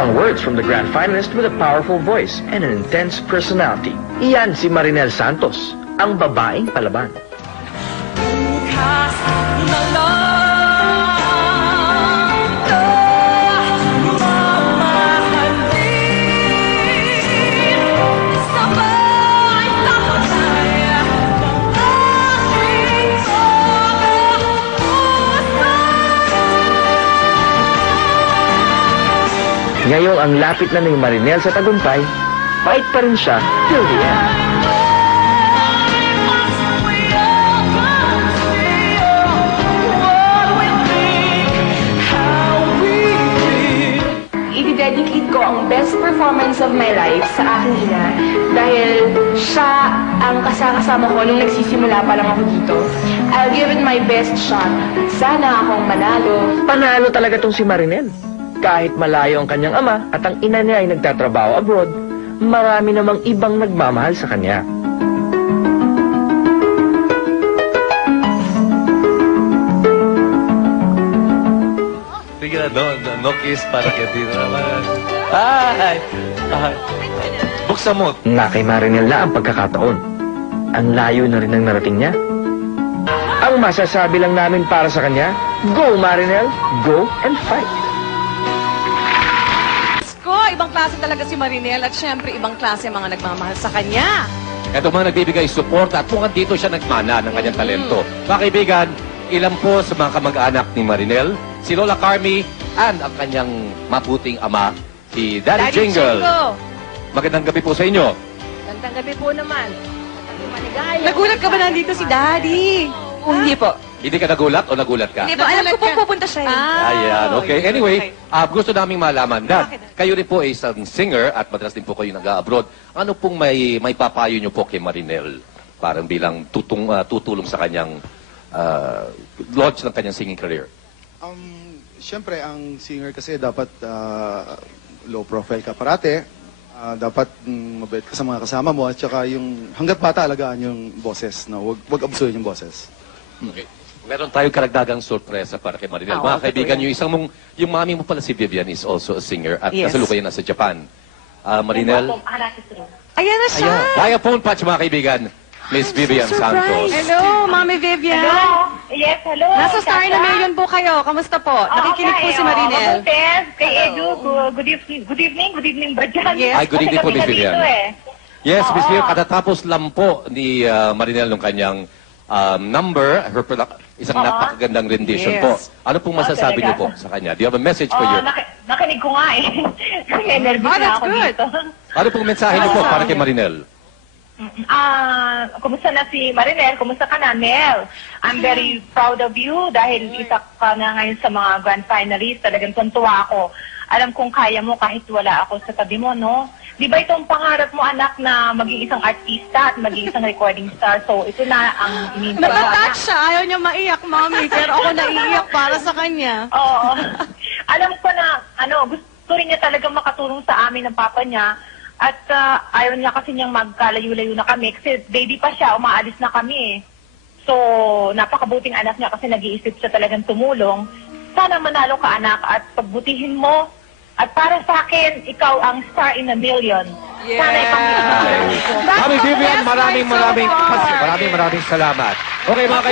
Strong words from the grand finalist with a powerful voice and an intense personality. Iyan si Marinel Santos, ang babaeng palaban. Ngayong ang lapit na ni Marinel sa tagumpay, fight pa rin siya till the end. I-dedicate ko ang best performance of my life sa aking ina dahil siya ang kasama ko nung nagsisimula pa lang ako dito. I'll give it my best shot. Sana akong manalo. Panalo talaga tong si Marinel. Kahit malayo ang kanyang ama at ang ina niya ay nagtatrabaho abroad, marami namang ibang nagmamahal sa kanya. Sige, no kiss para kay Tito naman. Ay! Buksan mo. Na kay Marinel na ang pagkakataon. Ang layo na rin ang narating niya. Ang masasabi lang namin para sa kanya, go Marinel, go and fight! Ibang klase talaga si Marinel at syempre ibang klase ang mga nagmamahal sa kanya. Ito mga nagbibigay suporta at mukhang dito siya nagmana ng kanyang talento. Mga kaibigan, ilan po sa mga kamag-anak ni Marinel, si Lola Carmi and ang kanyang mabuting ama, si Daddy Jingle. Magandang gabi po sa inyo. Magandang gabi po naman. Nagulat ka ba nandito si Daddy? Hindi po. Hindi ka nagulat o nagulat ka? Hindi po, alam ko po pupunta siya. Ayan, okay. Anyway, gusto naming malaman, Dad, kayo rin po ay isang singer at madalas din po kayo nag-abroad. Ano pong may papayo niyo po kay Marinel? Parang bilang tutulong sa kanyang launch ng kanyang singing career. Siyempre, ang singer kasi dapat low profile ka parate. Dapat mabait ka sa mga kasama mo at saka yung hanggat bata alagaan yung boses. No? Wag abusuhin yung boses. Okay. Meron tayong karagdagang sorpresa para kay Marinel. Mga kaibigan, yung mami mo pala si Vivian is also a singer at kasalukuyan nasa Japan. Marinel? Ayan na siya! Via phone patch, mga kaibigan. Miss Vivian Santos. Hello, Mami Vivian. Hello. Yes, hello. Nasa Star na Million po kayo. Kamusta po? Nakikinig po si Marinel. Kay Edu, good evening ba dyan? Yes. Ay, good evening po, Miss Vivian. Yes, Miss Vivian, katatapos lang po ni Marinel nung kanyang number, isang napakagandang rendition po. Ano pong masasabi niyo po sa kanya? Do you have a message for you? Nakinig ko nga eh. Nervous na ako dito. Ano pong mensahe niyo po para kay Marinel? Kumusta na si Marinel? Kumusta ka na, Mel? I'm very proud of you dahil isa ka na ngayon sa mga grand finalists. Talagang tuntua ako. Alam kong kaya mo kahit wala ako sa tabi mo, no? Di ba itong pangarap mo, anak, na maging isang artista at maging isang recording star? So, ito na ang ininta mo, anak. Natatouch siya. Ayaw niya maiyak, Mami. Pero ako naiiyak para sa kanya. Oo. Alam ko na, gusto rin niya talagang makatulong sa amin ng papa niya. At ayaw niya kasi niyang magkalayo-layo na kami. Kasi baby pa siya, umaalis na kami. So, napakabuting anak niya kasi nag-iisip siya talagang tumulong. Sana manalo ka, anak, at pagbutihin mo. At para sa akin, ikaw ang star in a million. Yes. Sana ipangilihan mo. Mami Vivian, maraming salamat. Okay, mga